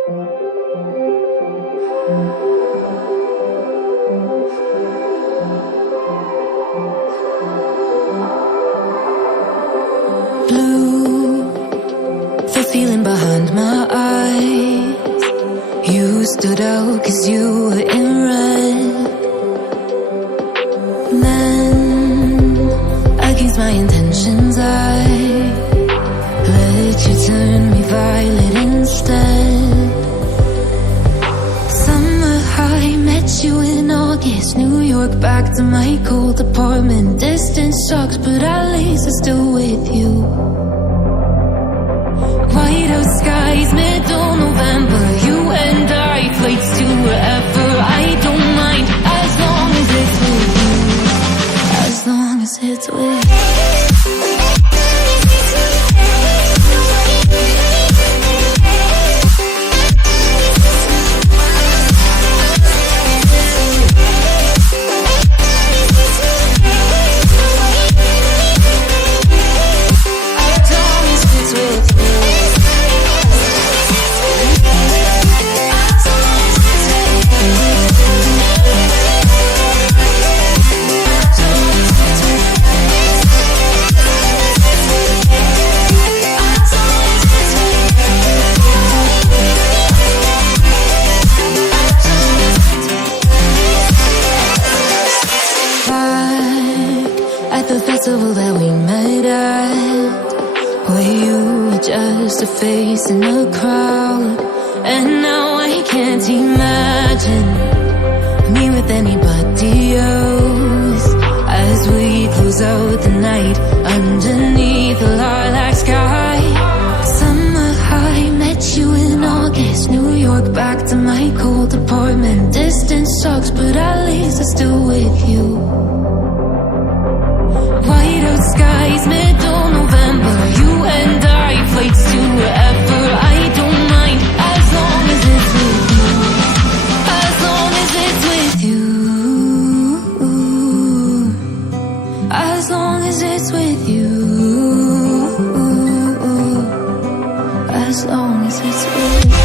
Blue, the feeling behind my eyes. You stood out 'cause you were in red. Then, against my intentions, I let you turn me violet instead. Summer high, met you in August. New York, back to my cold apartment. Distance sucks, but at least I'm still with you. White out skies, middle November. You and I, flights to wherever. I don't mind, as long as it's with you. As long as it's with you. At the festival that we met at, where you were just a face in a crowd. And now I can't imagine me with anybody else. As we close out the night underneath the lilac sky. Summer high, met you in August. New York, back to my cold apartment. Distance sucks, but at least I'm still with you. White out skies, middle November. You and I, flights to wherever. I don't mind, as long as it's with you. As long as it's with you. As long as it's with you. As long as it's with you.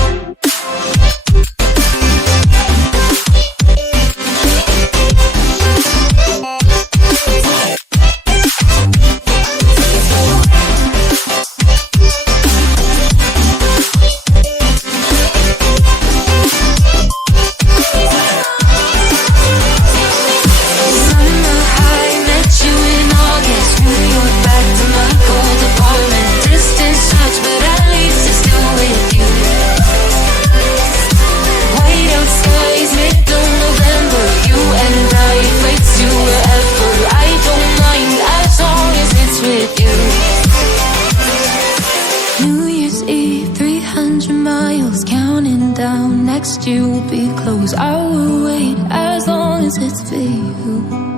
New Year's Eve, 300 miles, counting down. Next year will be close. I will wait as long as it's for you.